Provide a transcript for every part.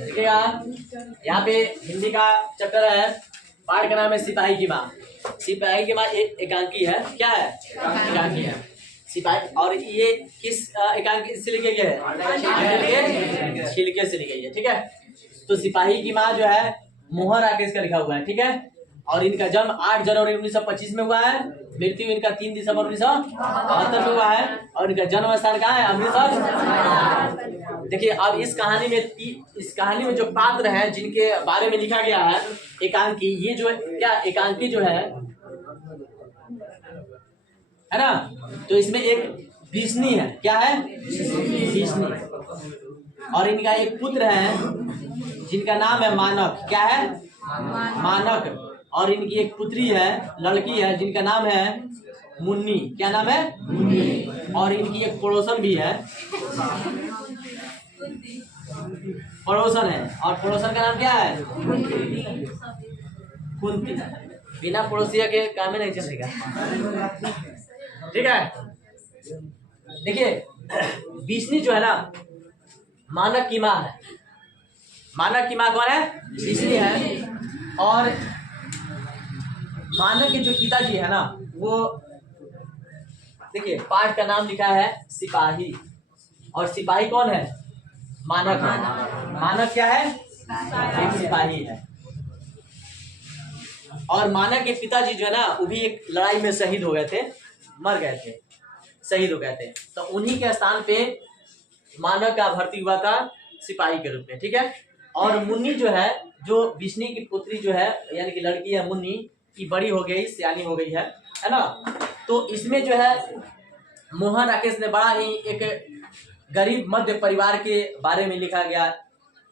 देखिएगा यहाँ पे हिंदी का चैप्टर है, पाठ का नाम है सिपाही की माँ। सिपाही की माँ एक एकांकी है। क्या है? एकांकी है सिपाही। और ये किस एकांकी से लिखे गए है? छिलके से लिखे है। ठीक है, तो सिपाही की माँ जो है मोहन राकेश का लिखा हुआ है। ठीक है, और इनका जन्म 8 जनवरी 1925 में हुआ है। मृत्यु इनका 3 दिसंबर 1972 में हुआ है। और इनका जन्म स्थान कहाँ है? अमृतसर। देखिए, अब इस कहानी में जो पात्र हैं जिनके बारे में लिखा गया है एकांकी, ये जो क्या एकांकी जो है ना, तो इसमें एक भीष्मी है। क्या है? भीष्मी। और इनका एक पुत्र है जिनका नाम है मानक। क्या है? मानक। और इनकी एक पुत्री है, लड़की है, जिनका नाम है मुन्नी। क्या नाम है? मुन्नी। और इनकी एक पड़ोसन भी है, पड़ोसन है। और पड़ोसन का नाम क्या है? कुंती। बिना पड़ोसिया के काम ही नहीं चलेगा। ठीक है, देखिए भीष्मी जो है ना मानक की माँ है। मानक की माँ कौन है? भीष्मी है। और मानक के जो पिताजी है ना, वो देखिए पाठ का नाम लिखा है सिपाही। और सिपाही कौन है? मानक है। मानक क्या है? एक सिपाही है। और मानक के पिताजी जो है ना, वो भी एक लड़ाई में शहीद हो गए थे, मर गए थे, शहीद हो गए थे। तो उन्हीं के स्थान पे मानक का भर्ती हुआ था सिपाही के रूप में। ठीक है, और मुन्नी जो है, जो भीष्मी की पुत्री जो है, यानी कि लड़की है मुन्नी, की बड़ी हो गई, सियानी हो गई है ना। तो इसमें जो है मोहन राकेश ने बड़ा ही एक गरीब मध्य परिवार के बारे में लिखा गया,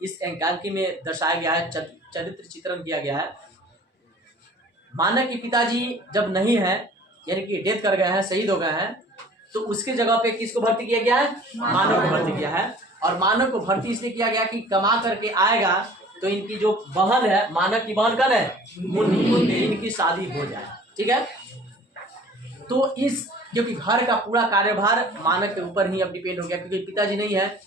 इस एकांकी में दर्शाया गया है, चरित्र चित्रण किया गया है। मानक के पिताजी जब नहीं है, यानी कि डेथ कर गए हैं, शहीद हो गए हैं, तो उसके जगह पे किसको भर्ती किया गया है? मानक को भर्ती किया है। और मानक को भर्ती इसलिए किया गया कि कमा करके आएगा तो इनकी जो बहन है, मानक की बहन कौन है? मुन्नी। इनकी शादी हो जाए। ठीक है, तो इस क्योंकि घर का पूरा कार्यभार मानक के ऊपर ही अब डिपेंड हो गया, क्योंकि पिताजी नहीं है,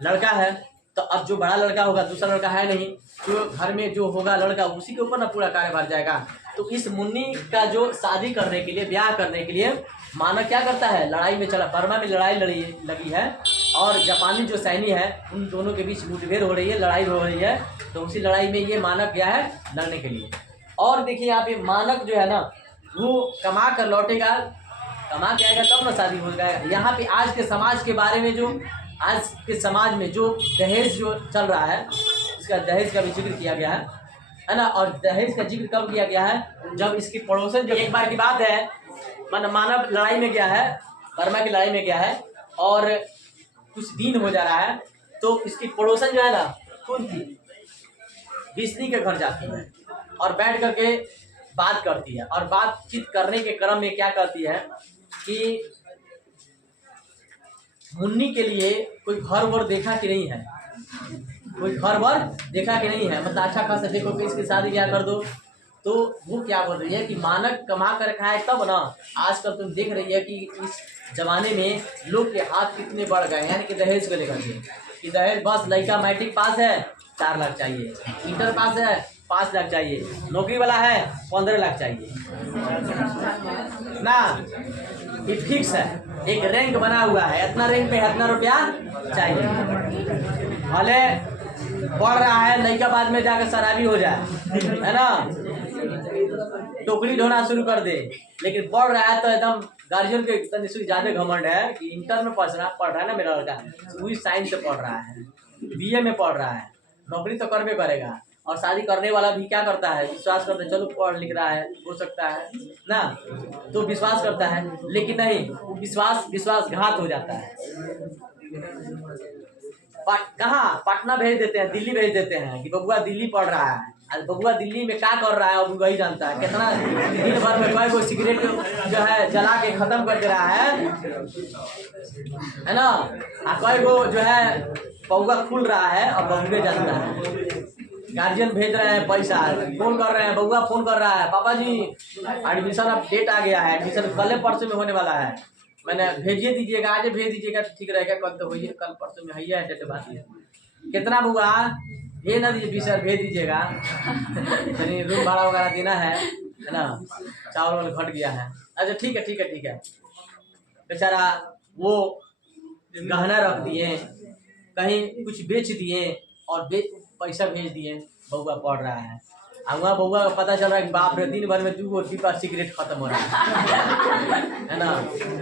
लड़का है। तो अब जो बड़ा लड़का होगा, दूसरा लड़का है नहीं, जो घर में जो होगा लड़का, उसी के ऊपर ना पूरा कार्यभार जाएगा। तो इस मुन्नी का जो शादी करने के लिए, ब्याह करने के लिए मानक क्या करता है? लड़ाई में चला। बर्मा में लड़ाई लगी है और जापानी जो सैनी है, उन दोनों के बीच मुठभेड़ हो रही है, लड़ाई हो रही है। तो उसी लड़ाई में ये मानक गया है लड़ने के लिए। और देखिए यहाँ पे मानक जो है ना, वो कमा कर लौटेगा, कमा के आएगा तब ना शादी हो जाएगा। यहाँ पे आज के समाज के बारे में, जो आज के समाज में जो दहेज जो चल रहा है, इसका दहेज का भी जिक्र किया गया है ना। और दहेज का जिक्र कब किया गया है? जब इसकी पड़ोसन, जब एक बार की बात है, मानव लड़ाई में गया है, बर्मा की लड़ाई में गया है, और कुछ दिन हो जा रहा है, तो इसकी पड़ोसन जो है ना कुंती, भीष्मी के घर जाती है और बैठ करके बात करती है। और बातचीत करने के क्रम में क्या करती है कि मुन्नी के लिए कोई घर वर देखा कि नहीं है, कोई घर वर देखा कि नहीं है, मतलब अच्छा खासा देखो कि इसकी शादी क्या कर दो। तो वो क्या बोल रही है कि मानक कमा कर खाए तब ना। आजकल तुम देख रही है कि इस जमाने में लोग के हाथ कितने बढ़ गए, यानी कि दहेज को लेकर के, कि दहेज बस लड़का मैट्रिक पास है 4 लाख चाहिए, इंटर पास है 5 लाख चाहिए, नौकरी वाला है 15 लाख चाहिए ना। ये फिक्स है, एक रैंक बना हुआ है, इतना रैंक पे इतना रुपया चाहिए। भले पढ़ रहा है, लड़का बाद में जाकर शराबी हो जाए, है ना, टोकरी ढोना शुरू कर दे, लेकिन पढ़ रहा है तो एकदम गार्जियन के ज्यादा घमंड है कि इंटर में पढ़ रहा है ना मेरा लड़का, वही साइंस से पढ़ रहा है, बीए में पढ़ रहा है, नौकरी तो करबे करेगा। और शादी करने वाला भी क्या करता है? विश्वास करता है, चलो पढ़ लिख रहा है, हो सकता है ना, तो विश्वास करता है। लेकिन नहीं, विश्वासघात हो जाता है। कहाँ? पटना भेज देते हैं, दिल्ली भेज देते हैं कि बबुआ दिल्ली पढ़ रहा है। बबुआ दिल्ली में क्या कर रहा है अब वही जानता है, कितना दिन भर में कोई को सिगरेट जो है जला के खत्म कर दे रहा है ना, कोई को जो है पौवा खुल रहा है और बबुए जानता है। गार्जियन भेज रहे हैं पैसा, फोन कर रहे हैं, बबुआ फोन कर रहा है, पापा जी एडमिशन अब डेट आ गया है, एडमिशन कल परसों में होने वाला है, मैंने भेजिए दीजिएगा, आज भेज दीजिएगा तो ठीक रहेगा, कल तो होइए, कल परसों में है डेट बात है। कितना बुआ भेज ना दीजिए, 20 हज़ार भेज दीजिएगा। यानी रूम भाड़ा वगैरह देना है ना, चावल वावल घट गया है। अच्छा ठीक है ठीक है ठीक है। बेचारा वो गहना रख दिए, कहीं कुछ बेच दिए और पैसा भेज दिए, बउआ पढ़ रहा है। वहाँ बउआ का पता चल रहा है कि बाप रे दिन भर में 2 डिब्बा सिगरेट खत्म हो रहा है ना।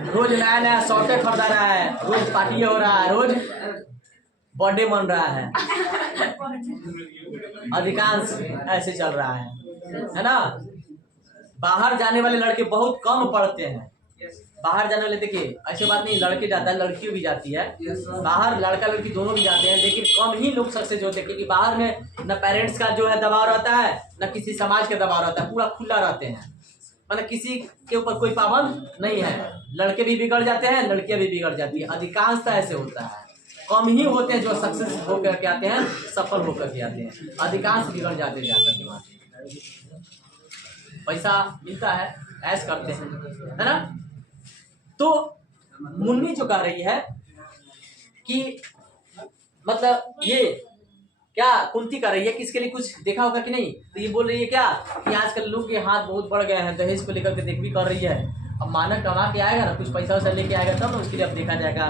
रोज नया नया शॉर्टे खरीदा रहा है, रोज पार्टी हो रहा है, रोज बर्थडे मन रहा है। अधिकांश ऐसे चल रहा है ना। बाहर जाने वाले लड़के बहुत कम पढ़ते हैं। बाहर जाने वाले देखिए ऐसी बात नहीं, लड़के जाता है लड़कियों भी जाती है, बाहर लड़का लड़की दोनों भी जाते हैं, लेकिन कम ही लोग सक्सेस होते हैं, क्योंकि बाहर में न पेरेंट्स का जो है दबाव रहता है, न किसी समाज का दबाव रहता है, पूरा खुला रहते हैं, मतलब किसी के ऊपर कोई पाबंद नहीं है। लड़के भी बिगड़ जाते हैं, लड़कियां भी बिगड़ जाती है, अधिकांशतः ऐसे होता है। कम ही होते हैं जो सक्सेस होकर के आते हैं, सफल होकर के आते हैं, अधिकांश बिगड़ जाते जाकर पैसा मिलता है, ऐश करते हैं, है ना। तो मुन्नी जो कह रही है कि मतलब ये क्या कुंती कर रही है कि इसके लिए कुछ देखा होगा कि नहीं, तो ये बोल रही है क्या कि आजकल लोग के हाथ बहुत बढ़ गए हैं, दहेज को लेकर के देख भी कर रही है। अब मानक कमा के आएगा ना, कुछ पैसा वैसा लेके आएगा तब ना उसके लिए अब देखा जाएगा,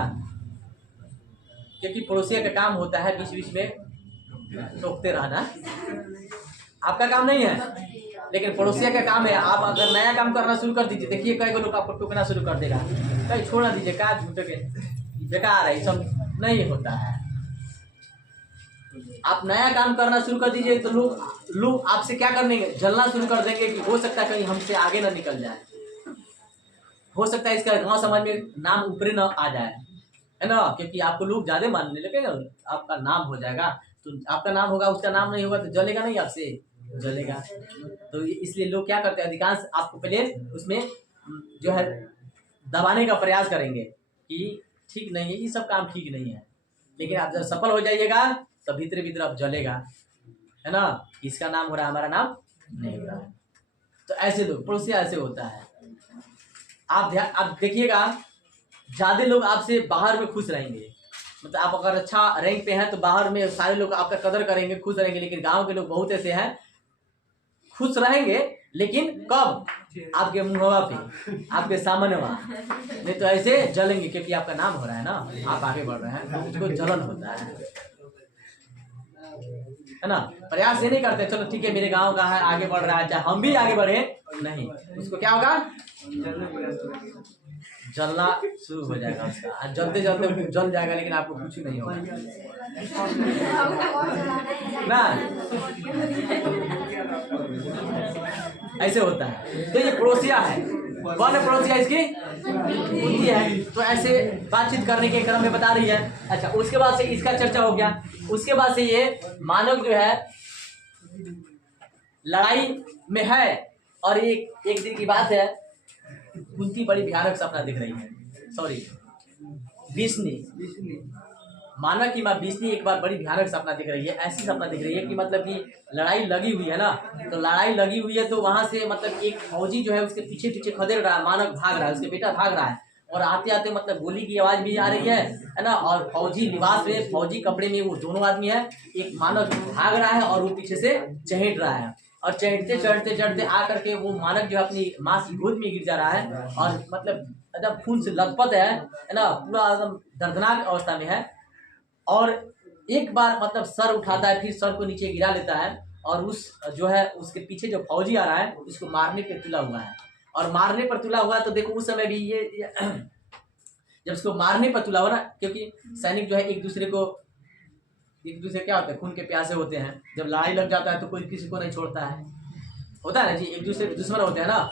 क्योंकि पड़ोसिया का काम होता है बीच बीच में टोकते रहना, आपका काम नहीं है, लेकिन पड़ोसिया का काम है। आप अगर नया काम करना शुरू कर दीजिए, देखिए कई लोग आपको टोकना शुरू कर देगा, कहीं छोड़ दीजिए, क्या झूठे के बेकार है, सब नहीं होता है। आप नया काम करना शुरू कर दीजिए तो लोग आपसे क्या कर देंगे, जलना शुरू कर देंगे कि हो सकता है कहीं हमसे आगे ना निकल जाए, हो सकता है इसका गाँव समाज में नाम ऊपरी न आ जाए, है ना, क्योंकि आपको लोग ज्यादा मानने लगे ना, आपका नाम हो जाएगा, तो आपका नाम होगा, उसका नाम नहीं होगा तो जलेगा नहीं, आपसे जलेगा। तो इसलिए लोग क्या करते हैं, अधिकांश आपको पहले उसमें जो है दबाने का प्रयास करेंगे कि ठीक नहीं है, ये सब काम ठीक नहीं है, लेकिन आप जब सफल हो जाइएगा तो भीतर भीतर आप जलेगा, है ना, इसका नाम हो रहा है, हमारा नाम नहीं हो रहा है। तो ऐसे लोग पड़ोसी ऐसे होता है। आप देखिएगा ज्यादा लोग आपसे बाहर में खुश रहेंगे, मतलब आप अगर अच्छा रैंक पे हैं तो बाहर में सारे लोग आपका कदर करेंगे, खुश रहेंगे, लेकिन गांव के लोग बहुत ऐसे हैं, खुश रहेंगे लेकिन कब, आपके मुहवा पे, आपके सामने वहाँ, नहीं तो ऐसे जलेंगे, क्योंकि आपका नाम हो रहा है ना, आप आगे बढ़ रहे हैं, तो उसको जलन होता है ना। प्रयास ये नहीं करते चलो ठीक है मेरे गांव का है, आगे बढ़ रहा है, चाहे हम भी आगे बढ़े, नहीं, उसको क्या होगा, जलना शुरू हो जाएगा उसका, जलते जलते जल जाएगा, लेकिन आपको कुछ नहीं होगा ना, ऐसे होता है। तो ये पड़ोसिया है, कौन है पड़ोसिया, इसकी कुंती है। तो ऐसे बातचीत करने के क्रम में बता रही है। अच्छा, उसके बाद से इसका चर्चा हो गया, उसके बाद से ये मानव जो है लड़ाई में है, और एक दिन की बात है, कुंती बड़ी भयानक सपना दिख रही है, सॉरी विष्णु, मानव की माँ विष्णु एक बार बड़ी भयानक सपना दिख रही है। ऐसी सपना दिख रही है कि मतलब कि लड़ाई लगी हुई है ना, तो लड़ाई लगी हुई है, तो वहां से मतलब एक फौजी जो है उसके पीछे पीछे खदेड़ रहा है, मानव भाग रहा है, उसके बेटा भाग रहा है, और आते आते मतलब गोली की आवाज भी आ रही है ना, और फौजी लिबास में, फौजी कपड़े में वो दोनों आदमी है, एक मानव भाग रहा है और वो पीछे से चहेट रहा है, और चढ़ते चढ़ते चढ़ते आकर के वो मानव जो अपनी माँ की गोद में गिर जा रहा है, और मतलब एकदम खून से लथपथ है ना, पूरा एकदम दर्दनाक अवस्था में है, और एक बार मतलब सर उठाता है, फिर सर को नीचे गिरा लेता है, और उस जो है उसके पीछे जो फौजी आ रहा है उसको मारने पे तुला हुआ है, और मारने पर तुला हुआ है। तो देखो उस समय भी ये जब उसको मारने पर तुला हुआ ना, क्योंकि सैनिक जो है एक दूसरे क्या होता है, खून के प्यासे होते हैं, जब लड़ाई लग जाता है तो कोई किसी को नहीं छोड़ता है, होता है ना जी, एक दूसरे के दुश्मन होते हैं ना।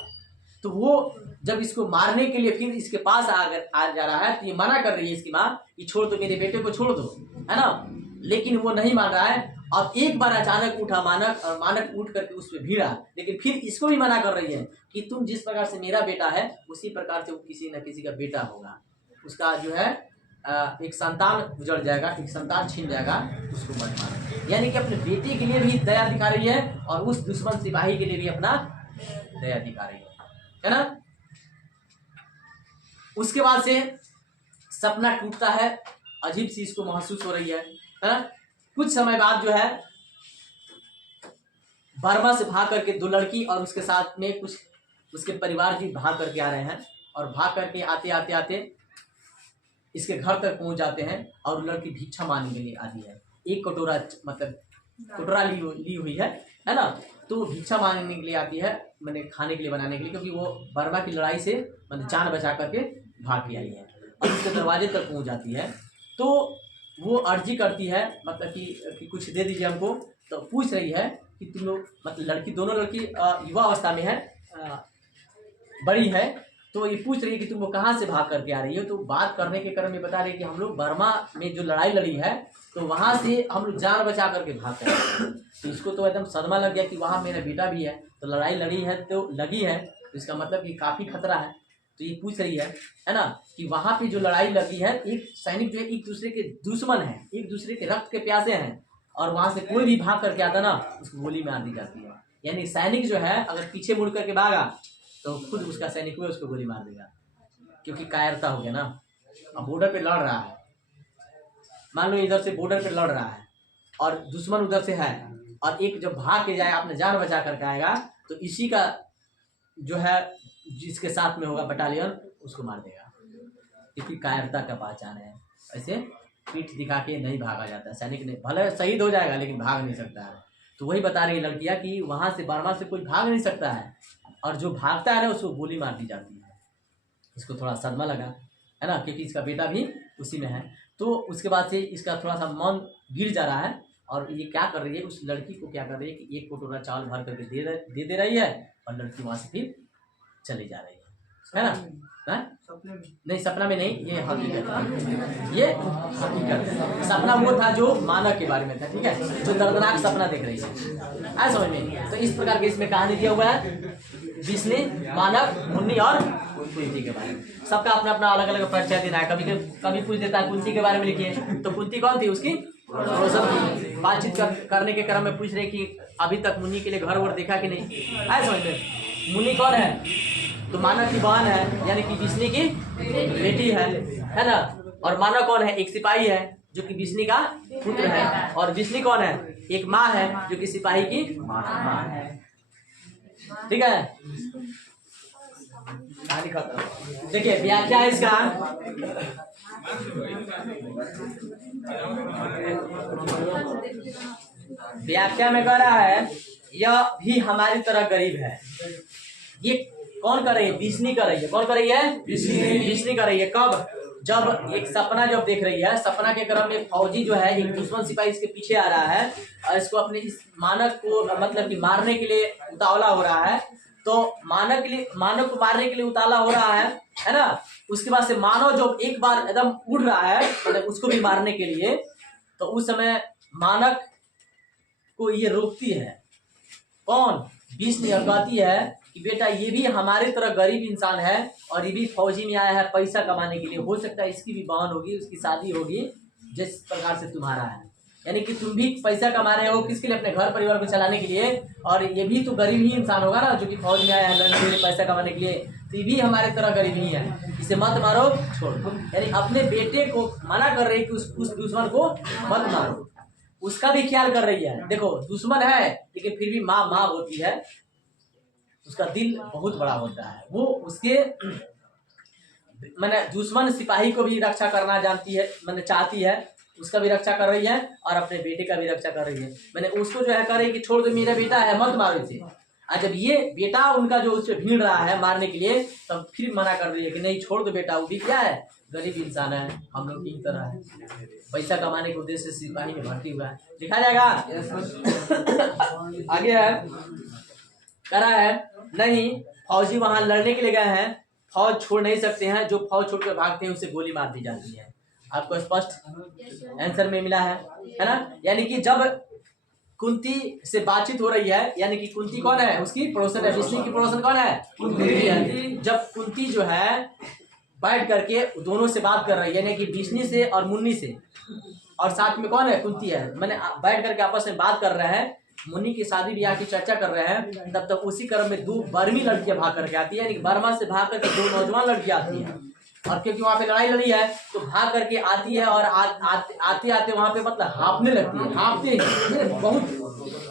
तो वो जब इसको मारने के लिए फिर इसके पास आ जा रहा है, तो ये मना कर रही है इसकी माँ कि छोड़ दो, मेरे बेटे को छोड़ दो, है ना, लेकिन वो नहीं मान रहा है। और एक बार अचानक उठा मानक, और मानक उठ करके उस पर भिड़ा, लेकिन फिर इसको भी मना कर रही है कि तुम जिस प्रकार से मेरा बेटा है उसी प्रकार से वो किसी न किसी का बेटा होगा, उसका जो है एक संतान गुजर जाएगा, एक संतान छीन जाएगा, उसको मत मारो। यानी कि अपने बेटे के लिए भी दया दिखा रही है, और उस दुश्मन सिपाही के लिए भी अपना दया दिखा रही है ना। उसके बाद से सपना टूटता है, अजीब सी इसको महसूस हो रही है। कुछ समय बाद जो है बर्मा से भाग करके 2 लड़की और उसके साथ में कुछ उसके परिवार भी भाग करके आ रहे हैं, और भाग करके आते आते आते इसके घर तक पहुंच जाते हैं, और लड़की भिक्षा मांगने के लिए आती है। एक कटोरा मतलब कटोरा ली हुई है ना, तो भिक्षा मांगने के लिए आती है, मैंने खाने के लिए बनाने के लिए, क्योंकि वो बर्मा की लड़ाई से मतलब जान बचा करके भाग के आई है। और उसके दरवाजे तक पहुंच जाती है, तो वो अर्जी करती है मतलब कि कुछ दे दीजिए हमको। तो पूछ रही है कि तुम लोग मतलब लड़की, दोनों लड़की युवा अवस्था में है, बड़ी है, तो ये पूछ रही है कि तुम लोग कहाँ से भाग करके आ रही हो। तो बात करने के क्रम में बता रही है कि हम लोग बर्मा में जो लड़ाई लड़ी है तो वहाँ से हम लोग जान बचा करके भाग कर आए हैं। तो इसको तो एकदम सदमा लग गया कि वहाँ मेरा बेटा भी है, तो लड़ाई लड़ी है तो लगी है, तो इसका मतलब कि काफ़ी खतरा है। तो ये पूछ रही है ना, कि वहाँ पे जो लड़ाई लगी है, एक सैनिक जो है एक दूसरे के दुश्मन है, एक दूसरे के रक्त के प्यासे हैं, और वहाँ से कोई भी भाग करके आता ना उसको गोली मार दी जाती है। यानी सैनिक जो है अगर पीछे मुड़ करके भागा तो खुद उसका सैनिक हुआ उसको गोली मार देगा, क्योंकि कायरता हो गया ना। अब बॉर्डर पे लड़ रहा है, मान लो इधर से बॉर्डर पे लड़ रहा है और दुश्मन उधर से है, और एक जब भाग के जाए अपने जान बचा करके आएगा तो इसी का जो है जिसके साथ में होगा बटालियन उसको मार देगा, क्योंकि कायरता का पहचान है। ऐसे पीठ दिखा के नहीं भागा जाता, सैनिक ने भले शहीद हो जाएगा लेकिन भाग नहीं सकता है। तो वही बता रही है लड़कियां कि वहां से बर्मा से कोई भाग नहीं सकता है, और जो भागता है ना उसको गोली मार दी जाती है। इसको थोड़ा सदमा लगा है ना, क्योंकि इसका बेटा भी उसी में है। तो उसके बाद से इसका थोड़ा सा मन गिर जा रहा है, और ये क्या कर रही है, उस लड़की को क्या कर रही है कि एक कटोरा चावल भर करके दे रही है, और लड़की वहाँ से फिर चली जा रही है ना। सपने में नहीं, सपना में नहीं, ये हकीकत है, ये हकीकत है। सपना वो था जो मानव के बारे में था, ठीक है, जो दर्दनाक सपना देख रही है, आया समझ में। तो इस प्रकार के इसमें कहानी दिया हुआ है जिसने मानव, मुन्नी और कुंती के बारे में। सबका अपना अपना अलग अलग परिचय देना है। कभी पूछ देता है कुंती के बारे में लिखिए, तो कुंती कौन थी, उसकी रोशन। बातचीत करने के क्रम में पूछ रहे कि अभी तक मुन्नी के लिए घर वर देखा कि नहीं, आया समझ में। मुन्नी कौन है, तो मानव की बहन है, यानी कि विष्णु की बेटी है ना। और मानव कौन है, एक सिपाही है जो कि विष्णु का पुत्र है। और विष्णु कौन है, एक माँ है जो कि सिपाही की माँ है, ठीक है। देखिए व्याख्या है इसका, व्याख्या में कह रहा है यह भी हमारी तरह गरीब है। ये कौन कर रही है, विष्णु कर रही है। कौन कर रही है, विष्णु कर रही है। कब, जब एक सपना जब देख रही है, सपना के क्रम में फौजी जो है एक दुश्मन सिपाही इसके पीछे आ रहा है, और इसको अपने इस मानव को मतलब कि मारने के लिए उतावला हो रहा है। तो मानव को मारने के लिए उतावला हो रहा है ना। उसके बाद से मानव जब एक बार एकदम उड़ रहा है मतलब उसको भी मारने के लिए, तो उस समय मानव को ये रोकती है, कौन, विष्णु, और कहती है कि बेटा ये भी हमारी तरह गरीब इंसान है, और ये भी फौजी में आया है पैसा कमाने के लिए। हो सकता है इसकी भी बहन होगी, उसकी शादी होगी जिस प्रकार से तुम्हारा है, यानी कि तुम भी पैसा कमा रहे हो किसके लिए, अपने घर परिवार को चलाने के लिए, और ये भी तो गरीब ही इंसान होगा ना जो कि फौज में आया है लड़ने के लिए पैसा कमाने के लिए। तो ये भी हमारी तरह गरीब ही है, इसे मत मारो, छोड़ दो। यानी अपने बेटे को मना कर रही है कि उस दुश्मन को मत मारो, उसका भी ख्याल कर रही है। देखो दुश्मन है लेकिन फिर भी माँ होती है, उसका दिल बहुत बड़ा होता है, वो उसके मैंने दुश्मन सिपाही को भी रक्षा करना जानती है, मैंने चाहती है, उसका भी रक्षा कर रही है और अपने बेटे का भी रक्षा कर रही है। मैंने उसको जो है कर रही कि छोड़ दो, मेरा बेटा है, मत मारो इसे। और जब ये बेटा उनका जो उससे भीड़ रहा है मारने के लिए, तब फिर मना कर रही है कि नहीं छोड़ दो बेटा, वो भी क्या है, गरीब इंसान है, हम लोग की तरह है, पैसा कमाने के उद्देश्य से सिपाही में भर्ती हुआ है। लिखा जाएगा आगे है, कह रहा है नहीं, फौजी वहां लड़ने के लिए गए हैं, फौज छोड़ नहीं सकते हैं, जो फौज छोड़कर भागते हैं उसे गोली मार दी जाती है। आपको स्पष्ट आंसर में मिला है ना। यानी कि जब कुंती से बातचीत हो रही है, यानी कि कुंती कौन है, उसकी पड़ोसन है, विष्णु की पड़ोसन कौन है, कुंती है। जब कुंती जो है बैठ करके दोनों से बात कर रही है, यानी कि विष्णु से और मुन्नी से, और साथ में कौन है, कुंती है, मैंने बैठ करके आपस में बात कर रहे हैं, मुन्नी की शादी ब्याह की चर्चा कर रहे हैं, तब तक उसी क्रम में 2 बर्मी लड़कियां भाग करके आती है, यानी कि बर्मा से भाग करके 2 नौजवान लड़कियां आती हैं। और क्योंकि वहां पे लड़ाई लड़ी है तो भाग करके आती है और आते आते वहां पे मतलब हाँफने लगती है, हाँफते बहुत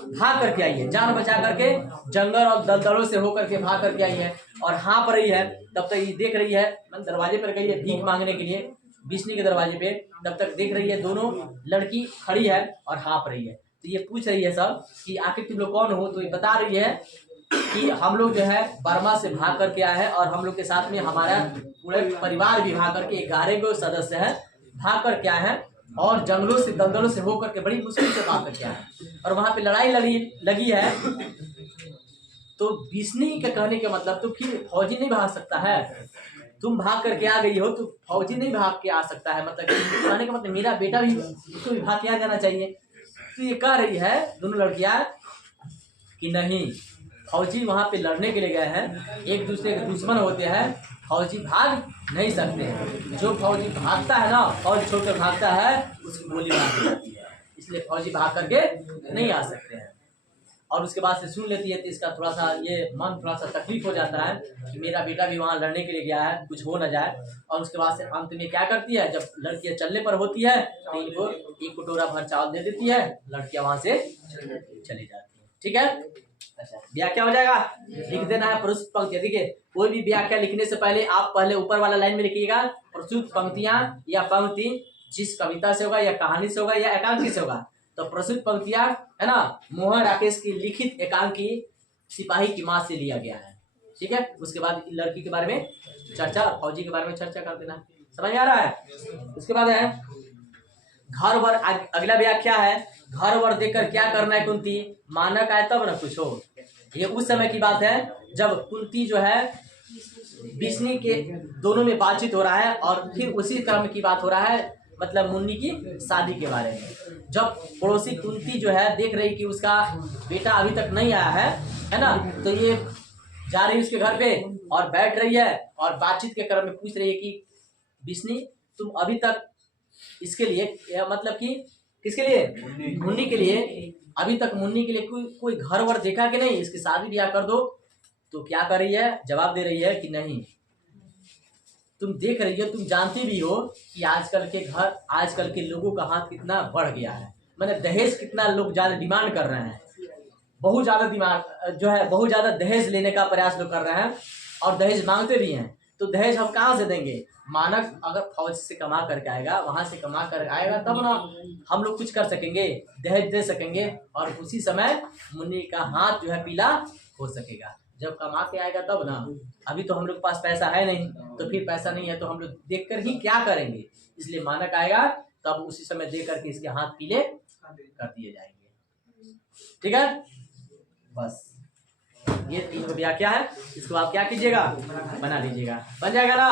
भाग करके आई है, जान बचा करके जंगल और दलदलों से होकर के भाग करके आई है और हाँफ रही है। तब तक ये देख रही है, दरवाजे पर गई है भीख मांगने के लिए, बिस्नी के दरवाजे पे। तब तक देख रही है दोनों लड़की खड़ी है और हाँफ रही है। तो ये पूछ रही है सब कि आखिर तुम लोग कौन हो। तो ये बता रही है कि हम लोग जो है बर्मा से भाग करके आए हैं और हम लोग के साथ में हमारा पूरे परिवार भी भाग करके 11 सदस्य है, भाग करके आए हैं और जंगलों से दलदलों से होकर के बड़ी मुश्किल से भाग करके आए हैं और वहां पे लड़ाई लगी है। तो बिस्नी के कहने के मतलब तो फिर फौजी नहीं भाग सकता है, तुम भाग करके आ गई हो तो फौजी नहीं भाग के आ सकता है, मतलब कहने का मतलब मेरा बेटा भी उसको भी भाग के आ जाना चाहिए। तो ये कह रही है दोनों लड़कियां कि नहीं, फौजी वहां पे लड़ने के लिए गए हैं, एक दूसरे के दुश्मन होते हैं, फौजी भाग नहीं सकते हैं। जो फौजी भागता है ना, फौज छोड़कर भागता है उसकी गोली मार दी जाती है, इसलिए फौजी भाग करके नहीं आ सकते हैं। और उसके बाद से सुन लेती है तो इसका थोड़ा सा ये मन थोड़ा सा तकलीफ हो जाता है कि मेरा बेटा भी वहाँ लड़ने के लिए गया है, कुछ हो न जाए। और उसके बाद से अंत में क्या करती है, जब लड़कियां चलने पर होती है तो इनको 1 कटोरा भर चावल दे देती है, लड़कियां वहां से चली जाती है। ठीक है, अच्छा व्याख्या हो जाएगा, लिख देना है प्रस्तुत पंक्तियां। देखिए कोई भी व्याख्या लिखने से पहले आप पहले ऊपर वाला लाइन में लिखिएगा प्रस्तुत पंक्तियां या पंक्ति जिस कविता से होगा या कहानी से होगा या एकांकी से होगा। तो प्रस्तुत पंक्तियां है ना, मोहन राकेश की लिखित एकांकी सिपाही की मां से लिया गया है। ठीक है, उसके बाद लड़की के बारे में चर्चा, फौजी के बारे में चर्चा कर देना, समझ में आ रहा है। उसके बाद है घर वर, अगला व्याख्या है घर वर देकर क्या करना है कुंती, मानक आए तब ना कुछ हो। ये उस समय की बात है जब कुंती जो है बिस्नी के दोनों में बातचीत हो रहा है और फिर उसी क्रम की बात हो रहा है, मतलब मुन्नी की शादी के बारे में। जब पड़ोसी कुंती जो है देख रही कि उसका बेटा अभी तक नहीं आया है ना, तो ये जा रही उसके घर पे और बैठ रही है और बातचीत के क्रम में पूछ रही है कि बिस्नी तुम अभी तक इसके लिए मतलब कि किसके लिए, मुन्नी के लिए, अभी तक मुन्नी के लिए कोई घर वर देखा कि नहीं, इसकी शादी ब्याह कर दो। तो क्या कर रही है, जवाब दे रही है कि नहीं, तुम देख रही हो, तुम जानती भी हो कि आजकल के लोगों का हाथ कितना बढ़ गया है, मतलब दहेज कितना लोग ज्यादा डिमांड कर रहे हैं, बहुत ज्यादा डिमांड जो है, बहुत ज्यादा दहेज लेने का प्रयास लोग कर रहे हैं और दहेज मांगते भी हैं। तो दहेज हम कहाँ से देंगे, मानक अगर फौज से कमा करके आएगा, वहां से कमा कर आएगा तब ना हम लोग कुछ कर सकेंगे, दहेज दे सकेंगे और उसी समय मुन्नी का हाथ जो है पीला हो सकेगा। जब कमा के आएगा तब ना, अभी तो हम लोग के पास पैसा है नहीं, तो फिर पैसा नहीं है तो हम लोग देखकर ही क्या करेंगे, इसलिए मानक आएगा तब उसी समय दे करके इसके हाथ पीले कर दिए जाएंगे। ठीक है, बस ये 3 व्याख्या है, इसको आप क्या कीजिएगा, बना लीजिएगा, बन जाएगा ना,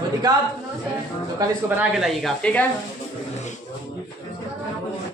कोई दिक्कत तो कल इसको बना के लाइएगा। ठीक है।